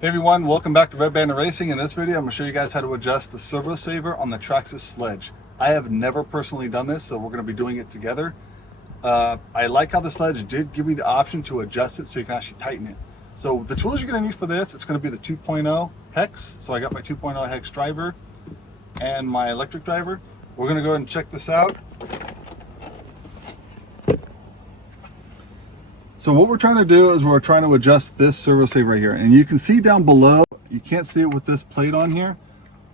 Hey everyone, welcome back to Redbanditracing. In this video, I'm going to show you guys how to adjust the Servo Saver on the Traxxas Sledge. I have never personally done this, so we're going to be doing it together. I like how the Sledge did give me the option to adjust it so you can actually tighten it. So the tools you're going to need for this, it's going to be the 2.0 hex. So I got my 2.0 hex driver and my electric driver. We're going to go ahead and check this out. So what we're trying to do is we're trying to adjust this Servo Saver right here. And you can see down below, you can't see it with this plate on here,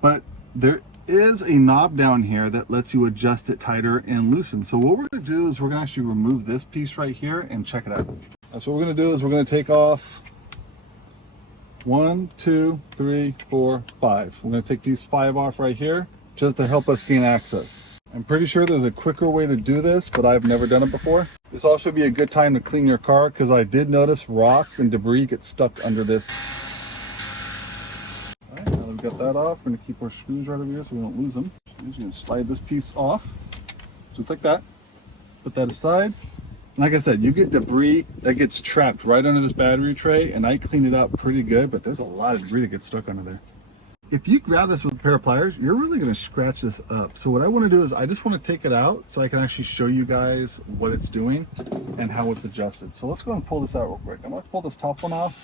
but there is a knob down here that lets you adjust it tighter and loosen. So what we're gonna do is we're gonna actually remove this piece right here and check it out. So what we're gonna do is we're gonna take off 1, 2, 3, 4, 5. We're gonna take these 5 off right here just to help us gain access. I'm pretty sure there's a quicker way to do this, but I've never done it before. This also be a good time to clean your car because I did notice rocks and debris get stuck under this. All right, now that we've got that off, we're gonna keep our screws right over here so we don't lose them. You're gonna slide this piece off, just like that. Put that aside. And like I said, you get debris that gets trapped right under this battery tray, and I cleaned it out pretty good, but there's a lot of debris that gets stuck under there. If you grab this with a pair of pliers, you're really going to scratch this up. So what I want to do is I just want to take it out so I can actually show you guys what it's doing and how it's adjusted. So let's go and pull this out real quick. I'm going to pull this top one off.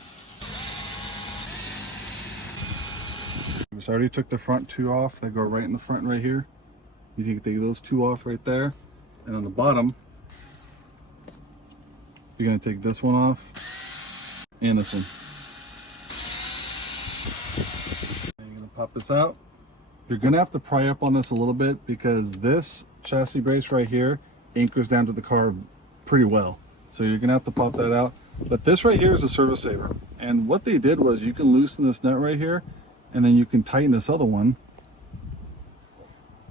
So I already took the front 2 off. They go right in the front right here. You can take those 2 off right there. And on the bottom, you're going to take this one off and this one. Pop this out. You're gonna have to pry up on this a little bit because this chassis brace right here anchors down to the car pretty well. So you're gonna have to pop that out. But this right here is a Servo Saver. And what they did was you can loosen this nut right here and then you can tighten this other one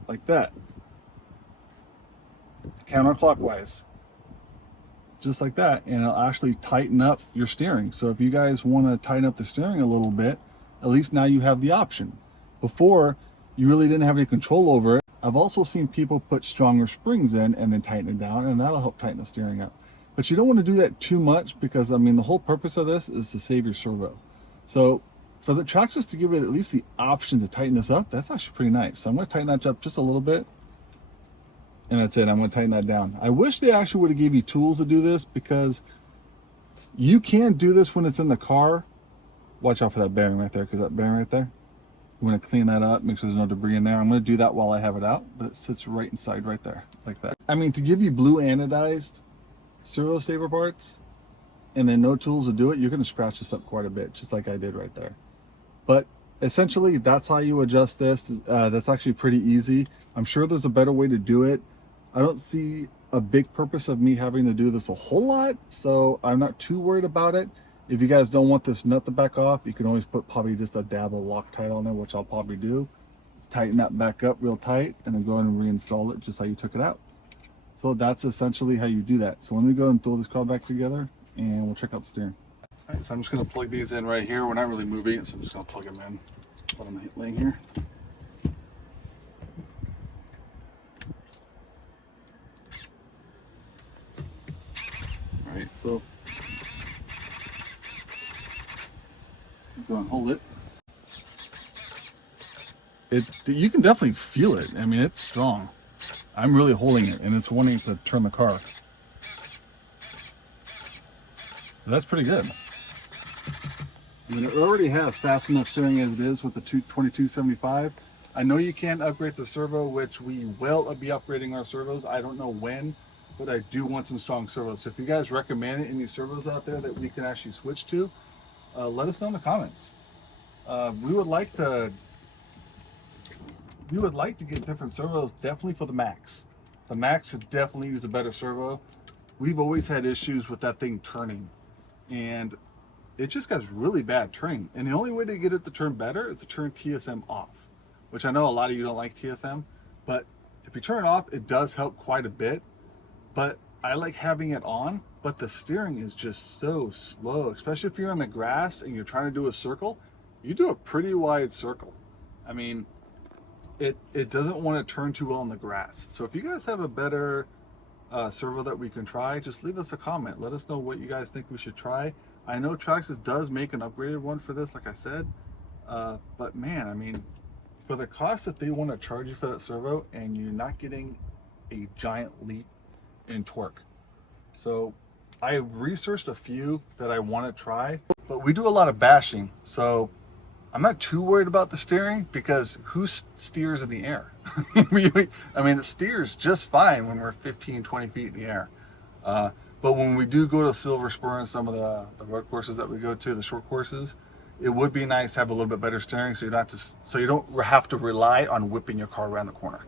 like that. Counterclockwise. Just like that. And it'll actually tighten up your steering. So if you guys want to tighten up the steering a little bit, at least now you have the option. Before, you really didn't have any control over it. I've also seen people put stronger springs in and then tighten it down, and that'll help tighten the steering up. But you don't want to do that too much because, I mean, the whole purpose of this is to save your servo. So for the Traxxas to give it at least the option to tighten this up, that's actually pretty nice. So I'm going to tighten that up just a little bit. And that's it. I'm going to tighten that down. I wish they actually would have gave you tools to do this because you can do this when it's in the car. Watch out for that bearing right there, because that bearing right there, I'm going to clean that up, make sure there's no debris in there. I'm going to do that while I have it out, but it sits right inside right there, like that. I mean, to give you blue anodized Servo Saver parts, and then no tools to do it, you're going to scratch this up quite a bit, just like I did right there. But essentially, that's how you adjust this. That's actually pretty easy. I'm sure there's a better way to do it. I don't see a big purpose of me having to do this a whole lot, so I'm not too worried about it. If you guys don't want this nut to back off, you can always put probably just a dab of Loctite on there, which I'll probably do. Tighten that back up real tight and then go ahead and reinstall it just how you took it out. So that's essentially how you do that. So let me go and throw this car back together and we'll check out the steering. All right, so I'm just going to plug these in right here. We're not really moving it, so I'm just going to plug them in while I'm laying here. All right, so go and hold it. You can definitely feel it. I mean, it's strong. I'm really holding it and it's wanting to turn the car. So that's pretty good. I mean, it already has fast enough steering as it is with the 2275. I know you can upgrade the servo, which we will be upgrading our servos. I don't know when, but I do want some strong servos. So if you guys recommend any servos out there that we can actually switch to, let us know in the comments. We would like to get different servos, definitely for the Max. The Max could definitely use a better servo. We've always had issues with that thing turning, and it just got really bad turning. And the only way to get it to turn better is to turn TSM off, which I know a lot of you don't like TSM, but if you turn it off, it does help quite a bit. But I like having it on, but the steering is just so slow, especially if you're in the grass and you're trying to do a circle. You do a pretty wide circle. I mean, it doesn't want to turn too well in the grass. So if you guys have a better servo that we can try, just leave us a comment. Let us know what you guys think we should try. I know Traxxas does make an upgraded one for this, like I said, but man, I mean, for the cost that they want to charge you for that servo, and you're not getting a giant leap in torque. So I've researched a few that I want to try, but we do a lot of bashing, so I'm not too worried about the steering, because who steers in the air? I mean, it steers just fine when we're 15, 20 feet in the air. But when we do go to Silver Spur and some of the road courses that we go to, the short courses, it would be nice to have a little bit better steering, so you don't have to rely on whipping your car around the corner.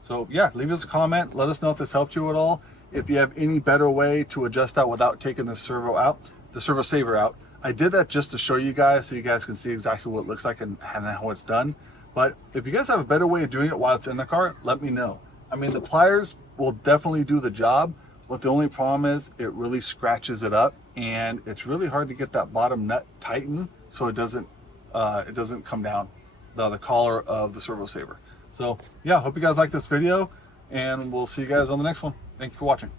So yeah, leave us a comment. Let us know if this helped you at all. If you have any better way to adjust that without taking the Servo Saver out. I did that just to show you guys, so you guys can see exactly what it looks like and how it's done. But if you guys have a better way of doing it while it's in the car, let me know. I mean, the pliers will definitely do the job, but the only problem is it really scratches it up, and it's really hard to get that bottom nut tightened so it doesn't come down the collar of the Servo Saver. So yeah, hope you guys like this video, and we'll see you guys on the next one. Thank you for watching.